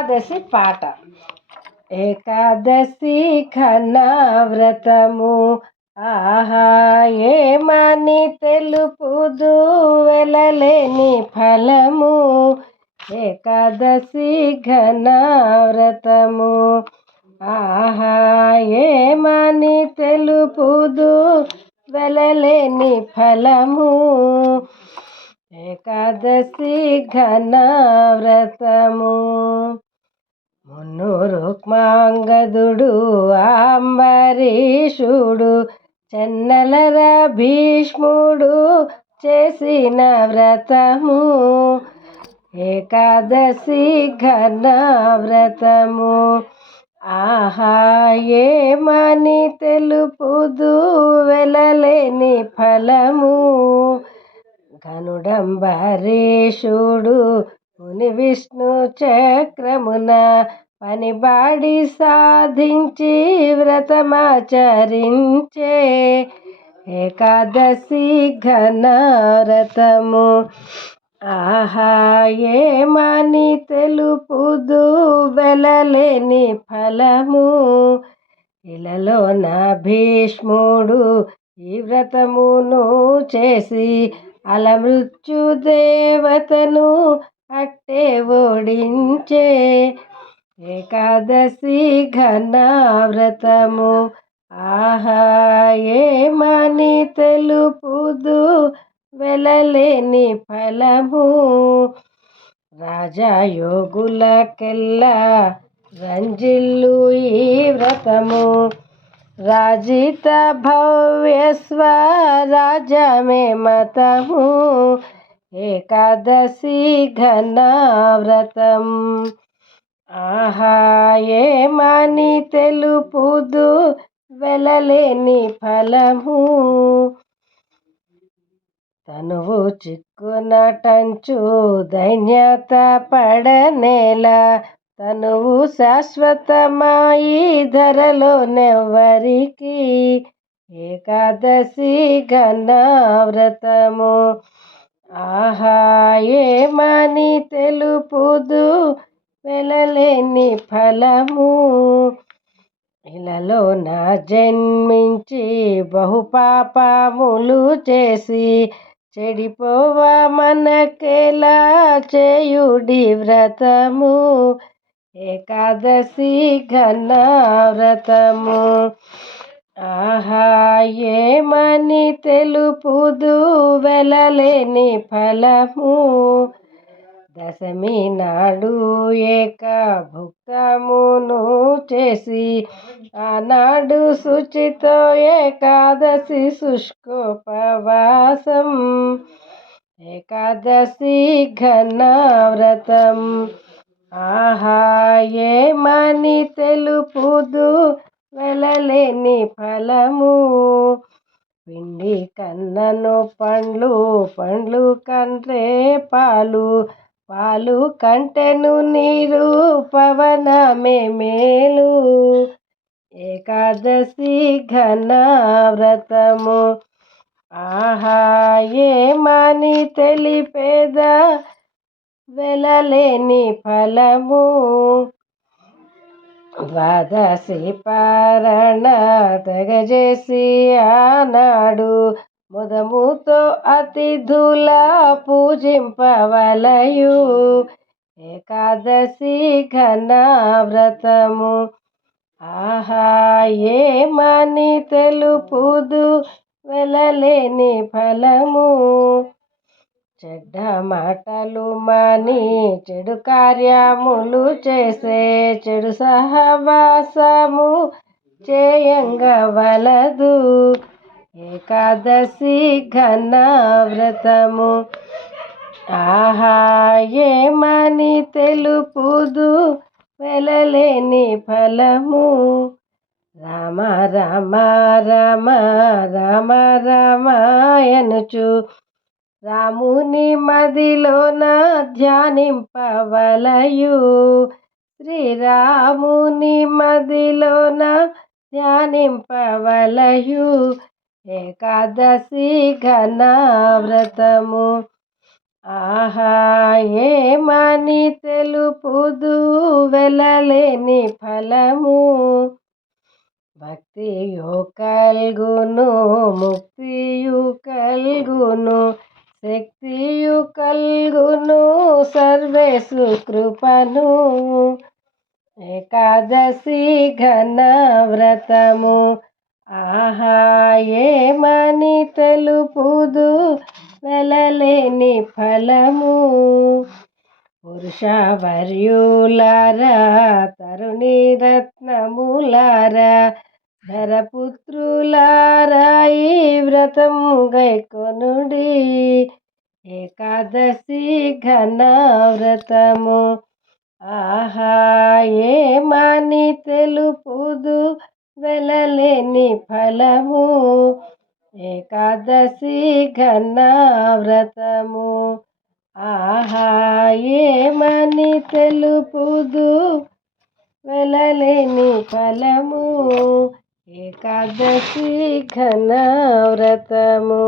ఏకాదశి పాట. ఏకాదశి వ్రతము ఆహా ఏమని తెలుపుదు వెళ్ళలేని ఫలము. ఏకాదశి వ్రతము ఆహా ఏమని తెలుపుదు వెళ్ళలేని ఫలము. ఏకాదశి వ్రతము మున్నూరు రుక్మాంగదుడు అంబరీషుడు చెన్నెలర భీష్ముడు చేసిన వ్రతము ఏకాదశి ఘన వ్రతము ఆహా ఏమని తెలుపుదు వెలలేని ఫలము. ఘనుడంబరీషుడు ముని విష్ణు చక్రమున పనిబాడి సాధించి వ్రతమాచరించే ఏకాదశి ఘనరథము. ఆహా ఏమని తెలుపుదు వెలలేని ఫలము? ఇలలో నా భీష్ముడు ఈ వ్రతమును చేసి అలమృత్యు దేవతను అట్టే ఓడించే ఏకాదశి ఘన వ్రతము ఆహా ఏమని తెలుపుదు? వెలలేని ఫలము. రాజయోగులకెల్లా రంజిల్లు ఈ వ్రతము. రాజిత భవ్యస్వ రాజమే మతము. ఏకాదశి ఘన వ్రతం ఆహా ఏమని తెలుపుదు వెలలేని ఫలము? తనువు చిక్కునటంచు దైన్యత పడనేలా తనువు శాశ్వతమాయి ధరలోనెవ్వరికి ఏకాదశి ఘనవ్రతము. ఆహా ఏమని తెలుపుదు వెలలేని ఫలము. ఇలలో నా జన్మించి బహుపాపములు చేసి చెడిపోవా మనకేలా చేయుడి వ్రతము. ఏకాదశి ఘన వ్రతము ఆహా ఏమని తెలుపుదు వెలలేని ఫలము. దశమి నాడు ఏక భుక్తమును చేసి ఆనాడు శుచితో ఏకాదశి శుష్కోపవాసం ఏకాదశి ఘనవ్రతం. ఆహా ఏమని తెలుపుదు వెళ్ళలేని ఫలము? పిండి కన్నను పండ్లు పండ్లు కంటే పాలు. పాలు కంటెను నీరు పవనమే మేలు. ఏకాదశి ఘన వ్రతము ఆహా ఏమని తెలిపేదా? వెలలేని ఫలము. ద్వాదశి పారణ తెగజేసి ఆనాడు ముదముతో అతిథుల పూజింపవలయు. ఏకాదశి ఘన వ్రతము ఆహా ఏమని తెలుపుదు? వెలలేని ఫలము. చెడ్డ మాటలు మాని చెడు కార్యములు చేసే చెడు సహవాసము చేయంగవలదు. ఏకాదశి ఘన వ్రతము ఆహా ఏమని తెలుపుదు వెలలేని ఫలము. రామ రామ రామ రామ రామాయనుచు రాముని మదిలోన ధ్యానింపవలయు. శ్రీరాముని మదిలోన ధ్యానింపవలయు. ఏకాదశి ఘనవ్రతము. ఆహా ఏమని తెలుపుదు వెలలేని ఫలము? భక్తియు కల్గును ముక్తియు కల్గును శక్తియు కల్గును సర్వేసు కృపను. ఏకాదశి ఘన వ్రతము ఆహా ఏమని తెలుపుదు వెలలేని ఫలము? పురుషవర్యులారా తరుణి రత్నములారా ధరపుత్రులారా ఈ వ్రతం గైకొనుడి. ఏకాదశి ఘన వ్రతము ఆహా ఏమని తెలుపుదు వెలలేని ఫలము ఏకాదశి ఘన వ్రతము ఆహా ఏమని తెలుపుదు? వెలలేని ఫలము ఏకాదశి ఘన వ్రతము